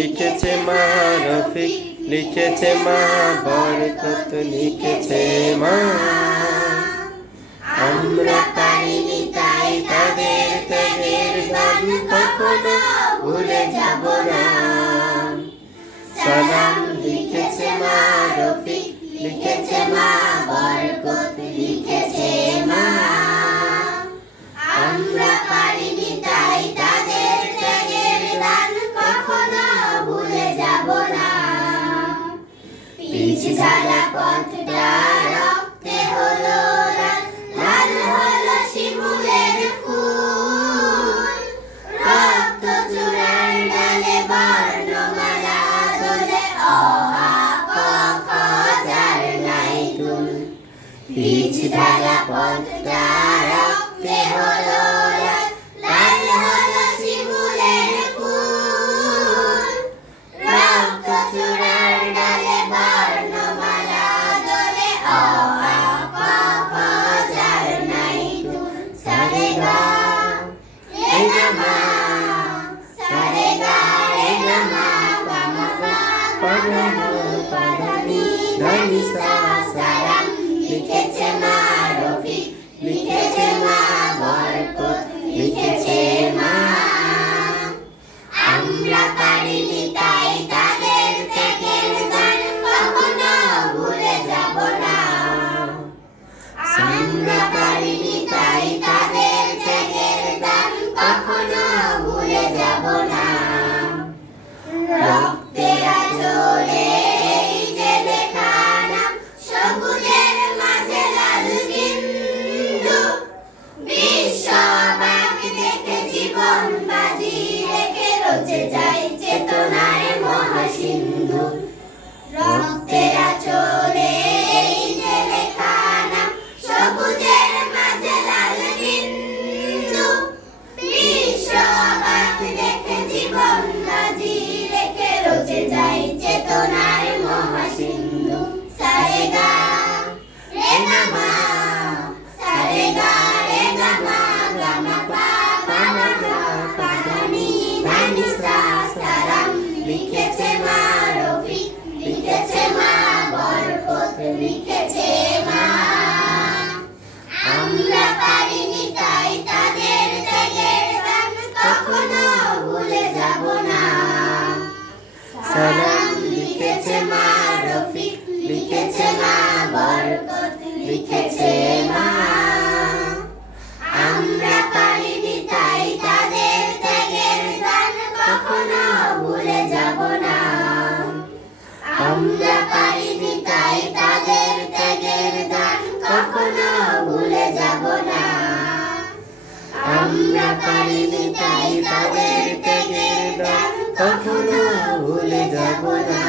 লিখেছে মা রফিক, লিখেছে মা বরকত, লিখেছে মা। আমরা পারিনি তাই তাদের ত্যাগের গান কখনো ভুলে যাব না। সালাম লিখেছে মা রফিক, লিখেছে মা বরকত, লিখেছে মা। আমরা পারিনি তাই তাদের ত্যাগের গান কখনো ভুলে যাব না। পিছ ঝালা পথটা রক্তে হলো লাল, লাল হলো শিমুলের ফুল। রক্ত চূড়ার ডালে বর্ণমালা দোলে, অ আ ক খ যার নাই তুল। পিছ ঝালা পথটা রক্তে হলো লাল, লাল হলো শিমুলের ফুল। রক্ত চূড়ার ডালে বর্ণমালা দোলে, অ আ ক খ যার নাই তুল। সারে গা রে গা মা, সারে গা রে গা মা, পা মা পা পা গা পা ধা নি ধা নি সা সালাম লিখেছে মা রফিক, লিখেছে মা বরকত, লিখেছে মা। আমরা পারিনি তাই তাদের ত্যাগের গান কখনো ভুলে যাব না। আমরা পারিনি তাই তাদের ত্যাগের গান কখনো ভুলে যাব না। রক্তের আঁচলে এই যে লেখা নাম, সবুজের মাঝে লাল বিন্দু। বিশ্ব অবাক দেখে জীবন বাজি রেখে রচে যায় চেতনার মহাসিন্ধু। রক্তের আঁচলে এই যে লেখা নাম, সবুজের মাঝে লাল বিন্দু। বিশ্ব অবাক দেখে জীবন বাজি রেখে রচে যায় চেতনার মহাসিন্ধু। সারে গা রে গা মা, সারে গা রে গা মা, গা মা পা পা মা গা পা ধা নি ধা নি সা সালাম লিখেছে মা রফিক, লিখেছে মা বরকত, লিখেছে মা। আমরা পারিনি তাই তাদের ত্যাগের গান কখনো ভুলে যাব না। সালাম লিখেছে মা রফিক, লিখেছে মা বরকত, লিখেছে মা। আমরা পারিনি তাই তাদের ত্যাগের গান কখনো ভুলে যাব না। আমরা পারিনি তাই তাদের ত্যাগের গান কখনো ভুলে যাব না। আমরা পারিনি তাই তাদের ত্যাগের গান কখনো ভুলে যাব না।